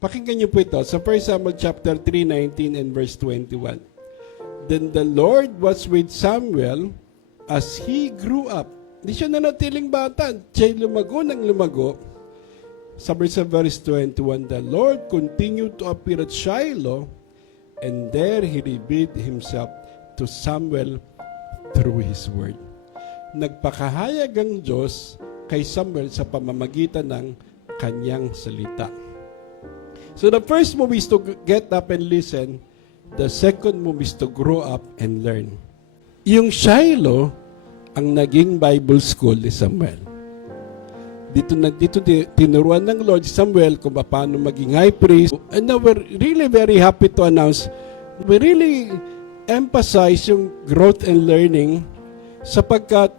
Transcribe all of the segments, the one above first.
Pakinggan niyo po ito sa 1 Samuel chapter 3:19 and verse 21. Then the Lord was with Samuel as he grew up. Hindi siya nanatiling bata. Siya lumago ng lumago. Sabi sa verse 21, the Lord continued to appear at Shiloh, and there he revealed himself to Samuel through his word. Nagpakahayag ang Diyos kay Samuel sa pamamagitan ng kanyang salita. So the first move is to get up and listen. The second move is to grow up and learn. Yung Shiloh ang naging Bible school ni Samuel. Dito tinuruan ng Lord si Samuel kung paano maging high priest. And now we're really very happy to announce, we really emphasize yung growth and learning sapagkat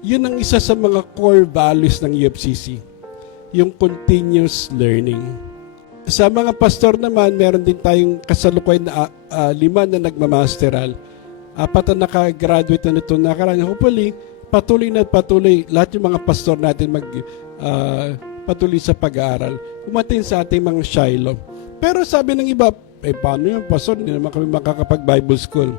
yun ang isa sa mga core values ng UFCC, yung continuous learning. Sa mga pastor naman, meron din tayong kasalukuyan na 5 na nagmamasteral. 4 na nakagraduate na nito nakaraan. Hopefully, patuloy na patuloy lahat yung mga pastor natin patuloy sa pag-aaral. Umatin sa ating mga Shiloh. Pero sabi ng iba, paano yung pastor? Hindi naman kami makakapag-Bible school.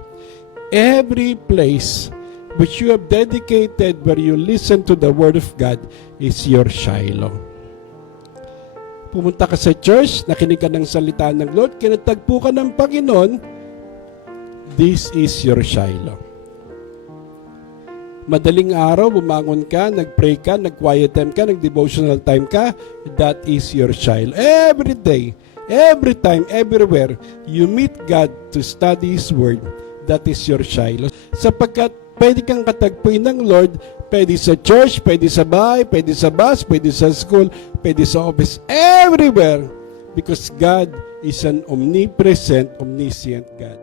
Every place which you have dedicated where you listen to the Word of God is your Shiloh. Pumunta ka sa church, nakinig ka ng salita ng Lord, kinatagpo ka ng Panginoon, this is your Shiloh. Madaling araw, bumangon ka, nag-pray ka, nag-quiet time ka, nag-devotional time ka, that is your Shiloh. Every day, every time, everywhere, you meet God to study His Word, that is your Shiloh. Sapagkat pwede kang katagpuin ng Lord, pwede sa church, pwede sa bahay, pwede sa bus, pwede sa school, pwede sa office, everywhere. Because God is an omnipresent, omniscient God.